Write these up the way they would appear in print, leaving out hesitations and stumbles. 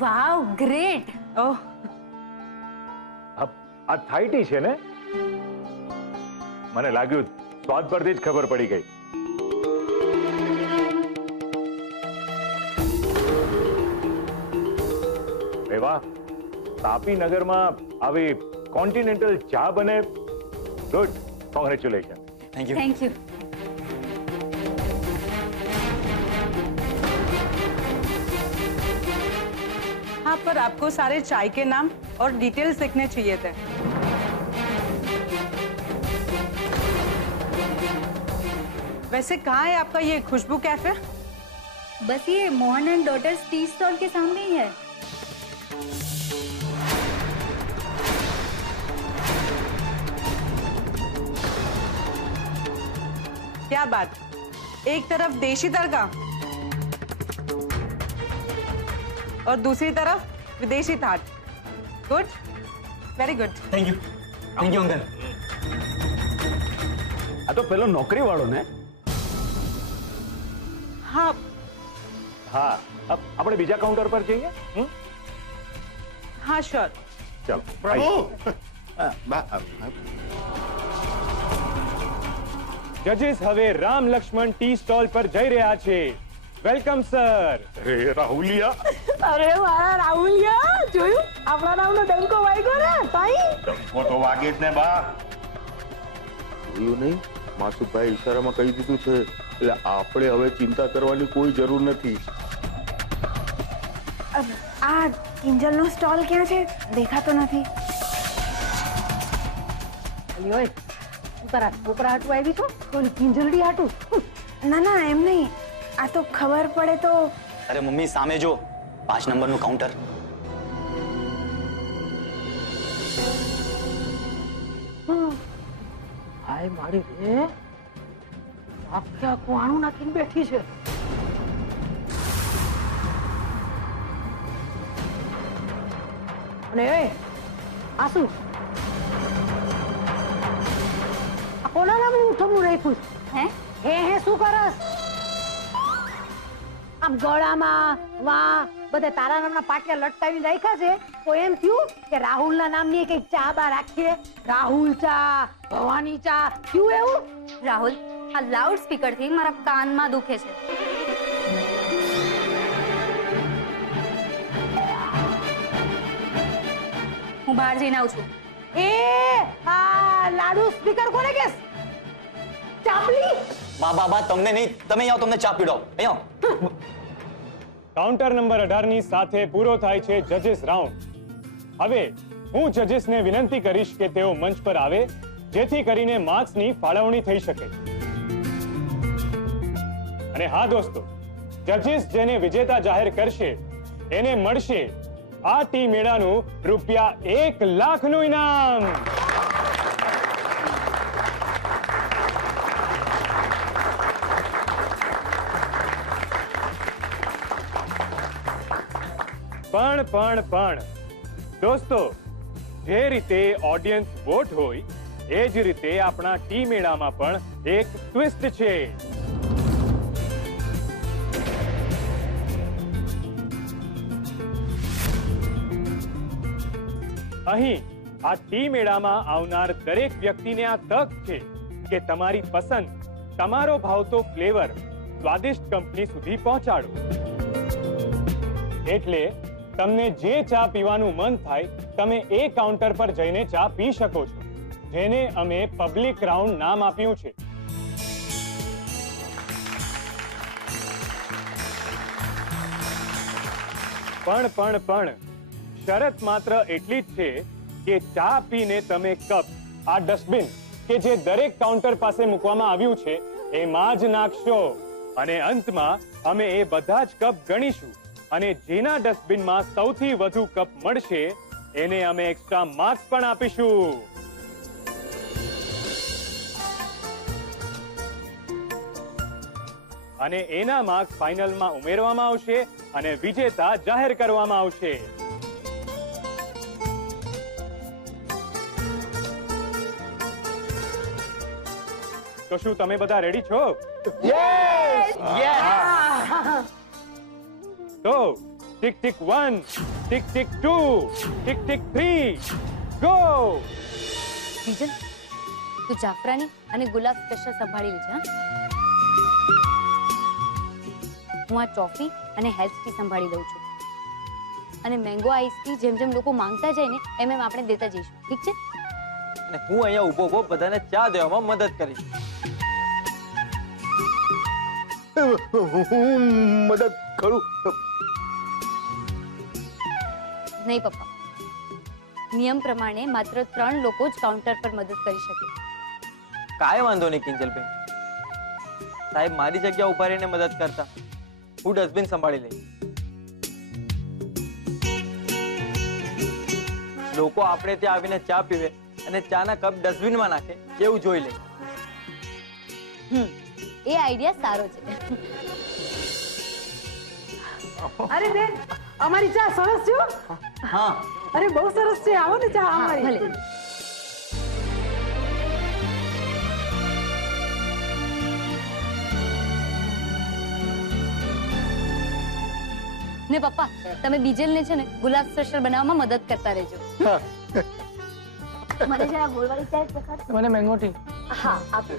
વાવ, great. ઓહ, આ થાઈ T છે ને? મને લાગ્યું સ્વાદ પરથી જ ખબર પડી ગઈ. વાહ, તાપી નગરમાં આવી કોન્ટિનેન્ટલ ચા બને. Good, congratulation. Thank you. Thank you. हाँ, पर आपको सारे चाय के नाम और डिटेल्स लिखने चाहिए थे. वैसे कहाँ है आपका ये खुशबू कैफे? बस ये Mohan and daughters tea stall के सामने ही है. क्या बात, एक तरफ देशी तड़का और दूसरी तरफ विदेशी थाट. Good, very good. Thank you uncle. આ તો પેલો નોકરી વાળો ને? हाँ, હા, આપણે બીજા કાઉન્ટર પર જઈએ. हाँ श्योर. ચાલો. પ્રભુ જજીસ હવે રામ લક્ષ્મણ ટી સ્ટોલ પર જઈ રહ્યા છે. Welcome sir. અરે રાહુલિયા, અરે મારા રાહુલિયા, જોયું આપણા નામનો ડંકો વાગ્યો ને તાઈ. ડંકો તો વાગે જ ને બા. જોયું નહીં, માસુભાઈ ઈશારામાં કહી દીધું છે, એટલે આપણે હવે ચિંતા કરવાની કોઈ જરૂર નથી. આ કિંજલનો સ્ટોલ ક્યાં છે? દેખાતો નથી. અલી ઓય, તું તારા છોકરા હાટું આવી છો? તો કિંજલડી હાટું? ના ના, એમ નહીં. આ તો ખબર પડે તો. અરે મમ્મી, સામે જો 5 નંબરનું કાઉન્ટર. હાય મારી રે, આખે આખું આણું નાખીને બેઠી છે. અને એ આ શું? આ કોના નામનું ઉઠમણું રાખ્યું? હે? હે શું કરસ? આમ ગળામાં વાહ બધે તારા નામના પાટિયા લટકાવીને રાખ્યા છે. તો એમ થયું કે રાહુલના નામની કઈક ચા બા રાખીએ. રાહુલ ચા, ભવાની ચા, થયું એવું? રાહુલ, આ લાઉડ સ્પીકર થી મારા કાનમાં દુખે છે. હું બહાર જઈને આવું છું. એ આ લાડુ સ્પીકર કોને કેસ? ચાપલી. બા તમને નહીં, તમે આવો, તમને ચા પીડાવો. અહીંયા કાઉન્ટર નંબર 18 ની સાથે પૂરો થાય છે જજીસ રાઉન્ડ. હવે હું જજીસને વિનંતી કરીશ કે તેઓ મંચ પર આવે, જેથી કરીને માર્ક્સની ફાળવણી થઈ શકે. અને હા દોસ્તો, જજીસ જેને વિજેતા જાહેર કરશે એને મળશે આ ટી મેળાનું ₹1 લાખનું ઇનામ. પણ દોસ્તો, જે રીતે ઓડિયન્સ વોટ હોય એ જ રીતે આપણા ટી મેળામાં પણ એક ટ્વિસ્ટ છે. અહીં આ ટી મેળામાં આવનાર દરેક વ્યક્તિને આ તક છે કે તમારી પસંદ, તમારો ભાવતો ફ્લેવર સ્વાદિષ્ટ કંપની સુધી પહોંચાડો. એટલે તમને જે ચા પીવાનું મન થાય તમે એ કાઉન્ટર પર જઈને ચા પી શકો છો, જેને અમે પબ્લિક રાઉન્ડ નામ આપ્યું છે. પણ શરત માત્ર એટલી જ છે કે ચા પીને તમે કપ આ ડસ્ટબિન કે જે દરેક કાઉન્ટર પાસે મૂકવામાં આવ્યું છે એમાં જ નાખશો. અને અંતમાં અમે એ બધા જ કપ ગણીશું અને જેના ડસ્ટબિનમાં સૌથી વધુ કપ મળશે એને અમે એક્સ્ટ્રા માર્ક્સ પણ આપીશું. અને એના માર્ક્સ ફાઇનલમાં ઉમેરવામાં આવશે અને વિજેતા જાહેર કરવામાં આવશે. તો શું તમે બધા રેડી છો? તો tick tick 1, tick tick 2, tick tick 3, go. Bijal તું જાફરાની અને ગુલાબ સ્પેશિયલ સંભાળી લેજે હા. હું આ ચોફી અને હેલ્થ ટી સંભાળી લઉં છું અને મેંગો આઈસ ટી જેમ જેમ લોકો માંગતા જાય ને એમ એમ આપણે દેતા જઈશું, ઠીક છે? અને હું અહીંયા ઊભો ઊભો બધાને ચા દેવામાં મદદ કરીશ. હું મદદ કરું. નહીં પપ્પા, નિયમ પ્રમાણે માત્ર 3 લોકો જ કાઉન્ટર પર મદદ કરી શકે. કાંઈ વાંધો નહીં કિંજલબેન, સાહેબ મારી જગ્યા ઉભા રહીને મદદ કરતા, હું ડસ્ટબિન સંભાળી લઈશ. લોકો આપણે ત્યાં આવીને ચા પીવે અને ચાના કપ ડસ્ટબિનમાં નાખે એવું જોઈ લે. એ આઈડિયા સારો છે. અરે બેન અમારી ચા સરસ છે હો. હા અરે બહુ સરસ છે, આવો ને ચા અમારી. ભલે. ને પપ્પા તમે બીજલને છે ને ગુલાબ સ્પેશિયલ બનાવવામાં મદદ કરતા રહેજો. મને જરા ગોળવાળી ચા દેખાડ. મને મેંગો ટી. હા આપો.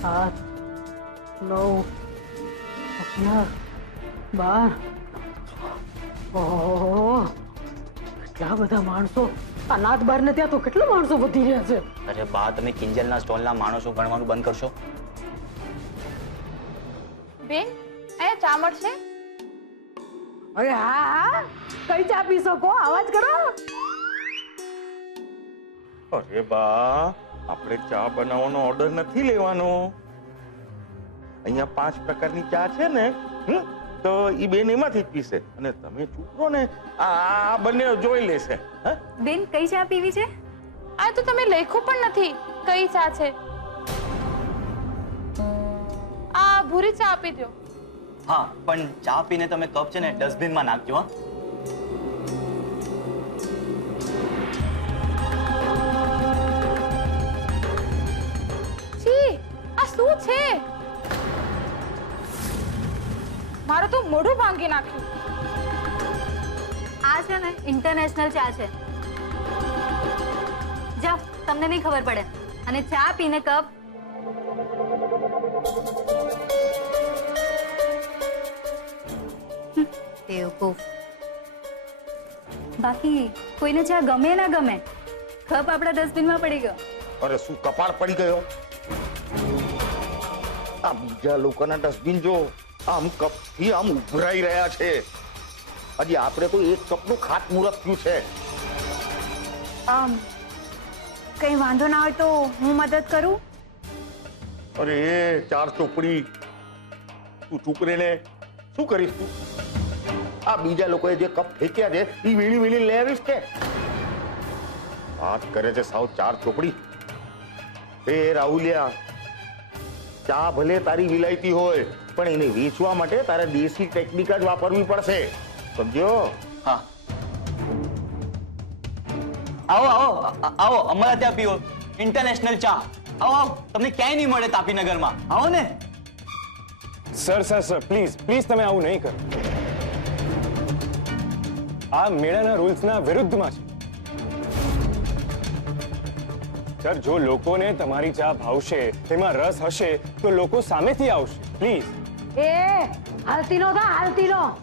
સાત, 9, 11, 12. ઓહો કેટલા બધા માણસો. આ નાથ બાર ને ત્યાં તો કેટલા માણસો વધી રહ્યા છે. અરે બા, તમે કિંજલના સ્ટોલના માણસો ગણવાનું બંધ કરશો? બેન અહીંયા ચા મળશે? અરે હા હા, કઈ ચા પી શકો, અવાજ કરો. અરે બા, આપણે ચા બનાવવાનો ઓર્ડર નથી લેવાનો. અહીંયા 5 પ્રકારની ચા છે ને, તો ઈ બેન એમાંથી જ પીશે અને તમે ચૂપ રહો ને, આ બંને જોઈ લેશે. બેન કઈ ચા પીવી છે? આ તો તમે લખ્યું પણ નથી કઈ ચા છે. આ ભૂરી ચા આપી દો. હા, પણ ચા પીને તમે કપ છે ને ડસ્ટબિનમાં નાખજો. હા, છી, આ શું છે? મારું તો મોઢું ભાંગી નાખ્યું. આ છે ને ઇન્ટરનેશનલ ચા છે. જાઓ, તમને નહીં ખબર પડે. અને ચા પીને કપ. બેવકૂફ. બાકી કોઈને ચા ગમે ના ગમે, કપ આપણા ડસ્ટબિનમાં પડી ગયો. અરે શું કપાળ પડી ગયો. આ બીજા લોકોના ડસ્ટબિન જો આમ કપથી આમ ઉભરાઈ રહ્યા છે. હજી આપણે તો એક કપનું ખાતમુહૂર્ત થયું છે. કઈ વાંધો ના હોય તો હું મદદ કરું. અરે ચાર ચોપડી, તું ચૂપ રહીને શું કરીશ તું? આ બીજા લોકોએ જે કપ ફેંક્યા છે એ વીણી વીણી લઈ આવીશ કે? વાત કરે છે સાવ ચાર ચોપડી. એ રાહુલિયા, ચા ભલે તારી વિલાયતી હોય પણ એને વેચવા માટે તારે દેશી ટેકનિક જ વાપરવી પડશે, સમજ્યો? હા. આવો આવો આવો, અમારા ત્યાં પીઓ ઇન્ટરનેશનલ ચા. આવો આવો, તમને ક્યાંય નહીં મળે તાપીનગરમાં. આવો ને. Sir sir sir, please please તમે આવું નહીં કરો. આ મેળાના રૂલ્સના વિરુદ્ધમાં છે. સર, જો લોકોને તમારી ચા ભાવશે, તેમાં રસ હશે, તો લોકો સામેથી આવશે. પ્લીઝ. એ હાલતી નો થા, હાલતી નો.